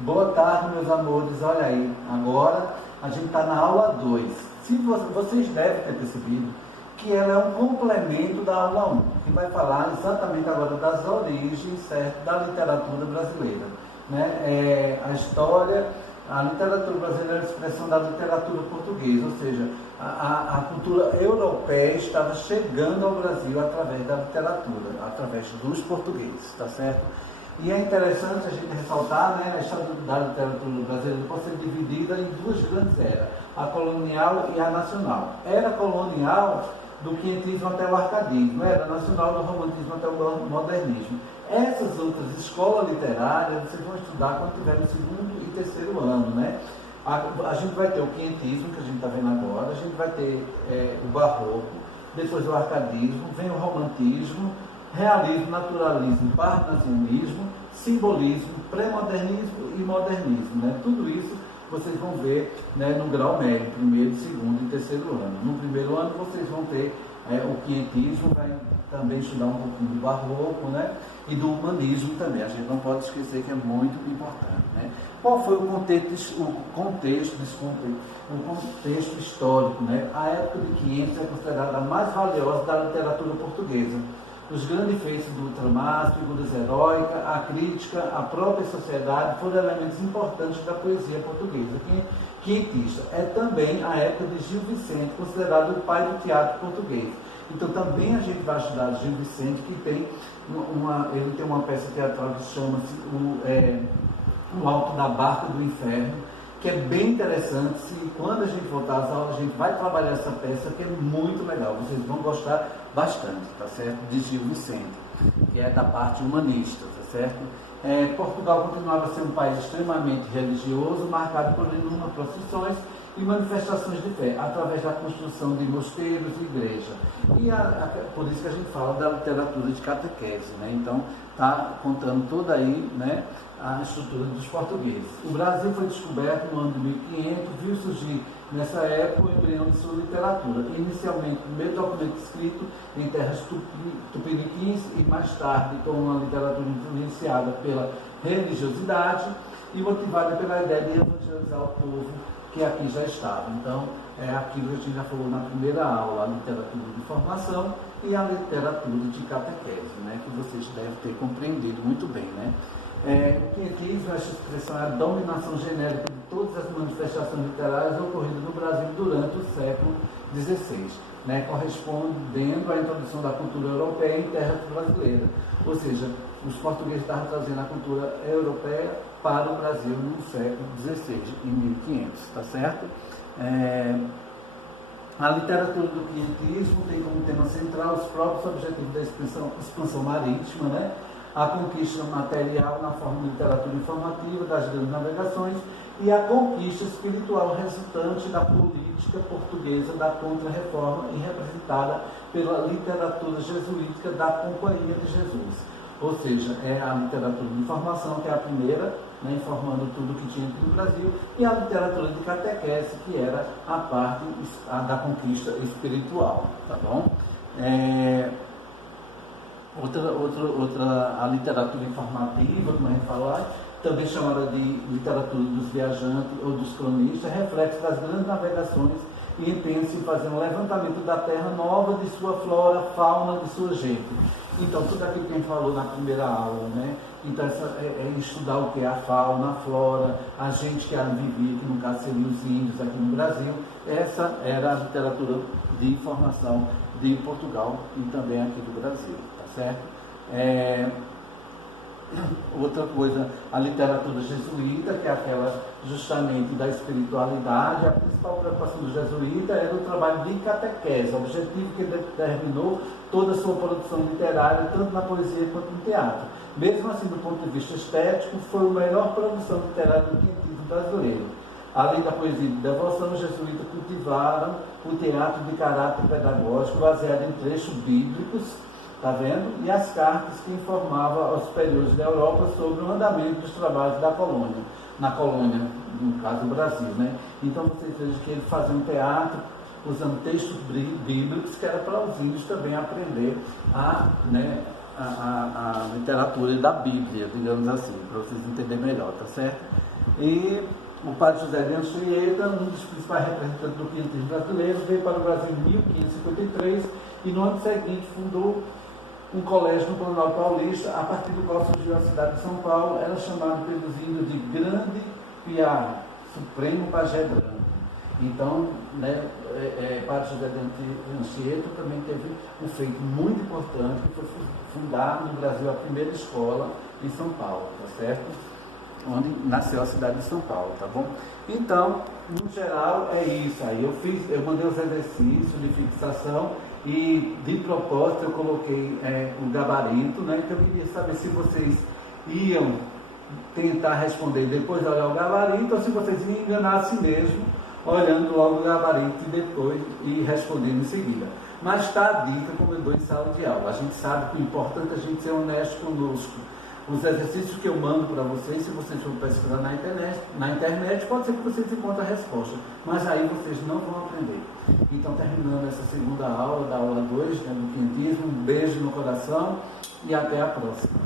Boa tarde, meus amores. Olha aí, agora a gente está na aula 2. Se vocês devem ter percebido que ela é um complemento da aula 1, que vai falar exatamente agora das origens, certo, da literatura brasileira, né? A história, a literatura brasileira é a expressão da literatura portuguesa, ou seja, a cultura europeia estava chegando ao Brasil através da literatura, através dos portugueses, tá certo? E é interessante a gente ressaltar, né, a história da literatura brasileira pode ser dividida em duas grandes eras, a colonial e a nacional. Era colonial do quinhentismo até o arcadismo, era nacional do romantismo até o modernismo. Essas outras escolas literárias vocês vão estudar quando tiver no segundo e terceiro ano, né? A gente vai ter o quinhentismo, que a gente está vendo agora, a gente vai ter o barroco, depois o arcadismo, vem o romantismo, realismo, naturalismo, parnasianismo, simbolismo, pré-modernismo e modernismo, né? Tudo isso vocês vão ver, né, no grau médio, primeiro, segundo e terceiro ano. No primeiro ano vocês vão ter o quinhentismo, vai também estudar um pouquinho do barroco, né, e do humanismo também. A gente não pode esquecer que é muito importante, né? Qual foi o contexto histórico, né? A época de 500 é considerada a mais valiosa da literatura portuguesa. Os grandes feitos do ultramar, figuras heróicas, a crítica, a própria sociedade foram elementos importantes da poesia portuguesa. Quinhentista é também a época de Gil Vicente, considerado o pai do teatro português. Então também a gente vai estudar Gil Vicente, que tem ele tem uma peça teatral que chama-se O Alto da Barca do Inferno, que é bem interessante. Quando a gente voltar às aulas, a gente vai trabalhar essa peça, que é muito legal, vocês vão gostar bastante, tá certo? De Gil Vicente, que é da parte humanista, tá certo? Portugal continuava a ser um país extremamente religioso, marcado por inúmeras procissões e manifestações de fé, através da construção de mosteiros e igreja. E por isso que a gente fala da literatura de catequese, né? Então, está contando toda aí, né, a estrutura dos portugueses. O Brasil foi descoberto no ano de 1500, viu surgir nessa época o embrião de sua literatura. Inicialmente, o primeiro documento escrito em terras tupiniquins e mais tarde com uma literatura influenciada pela religiosidade e motivada pela ideia de evangelizar o povo que aqui já estava. Então, é aquilo que a gente já falou na primeira aula, a literatura de formação e a literatura de catequese, né, que vocês devem ter compreendido muito bem, né? O quinhentismo, essa expressão, é a dominação genérica de todas as manifestações literárias ocorridas no Brasil durante o século XVI, né, correspondendo à introdução da cultura europeia em terras brasileiras. Ou seja, os portugueses estavam trazendo a cultura europeia para o Brasil no século XVI, em 1500, tá certo? A literatura do quinhentismo tem como tema central os próprios objetivos da expansão marítima, né? A conquista material na forma de literatura informativa das grandes navegações e a conquista espiritual resultante da política portuguesa da Contra-Reforma e representada pela literatura jesuítica da Companhia de Jesus. Ou seja, é a literatura de informação, que é a primeira, né, informando tudo que tinha aqui no Brasil, e a literatura de catequese, que era a parte da conquista espiritual, tá bom? A literatura informativa, como a gente fala, também chamada de literatura dos viajantes ou dos cronistas, reflexo das grandes navegações e empenha-se em fazer um levantamento da terra nova, de sua flora, fauna, de sua gente. Então, tudo aquilo que a gente falou na primeira aula, né? Então, é estudar o que é a fauna, a flora, a gente que vivia, que no caso seriam os índios aqui no Brasil. Essa era a literatura de informação de Portugal e também aqui do Brasil, tá certo? Outra coisa, a literatura jesuíta, que é aquela justamente da espiritualidade. A principal preocupação do jesuíta era o trabalho de catequese, o objetivo que determinou toda a sua produção literária, tanto na poesia quanto no teatro. Mesmo assim, do ponto de vista estético, foi a melhor produção literária do quinhentismo brasileiro. Além da poesia de devoção, os jesuítas cultivaram o teatro de caráter pedagógico, baseado em trechos bíblicos, tá vendo? E as cartas que informavam aos superiores da Europa sobre o andamento dos trabalhos da colônia, na colônia, no caso do Brasil, né? Então vocês vejam que ele fazia um teatro usando textos bíblicos, que era para os índios também aprender a literatura da Bíblia, digamos assim, para vocês entenderem melhor, tá certo? E o padre José de Anchieta, um dos principais representantes do quinhentismo brasileiro, veio para o Brasil em 1553 e no ano seguinte fundou um colégio no Planalto Paulista, a partir do qual surgiu a cidade de São Paulo. Era chamado pelos índios de Grande Piá, Supremo Pajé Branco. Então, né, Padre José de Anchieta também teve um feito muito importante, que foi fundar no Brasil a primeira escola em São Paulo, tá certo? Onde nasceu a cidade de São Paulo, tá bom? Então, no geral, é isso aí. Eu mandei os exercícios de fixação e, de propósito, eu coloquei um gabarito, né? Que eu queria saber se vocês iam tentar responder depois de olhar o gabarito ou se vocês iam enganar a si mesmo, olhando logo o gabarito e depois e respondendo em seguida. Mas está a dica como eu dou em sala de aula. A gente sabe que o importante é a gente ser honesto conosco. Os exercícios que eu mando para vocês, se vocês for pesquisar na internet, pode ser que vocês encontrem a resposta, mas aí vocês não vão aprender. Então, terminando essa segunda aula, da aula 2, né, do quinhentismo, um beijo no coração e até a próxima.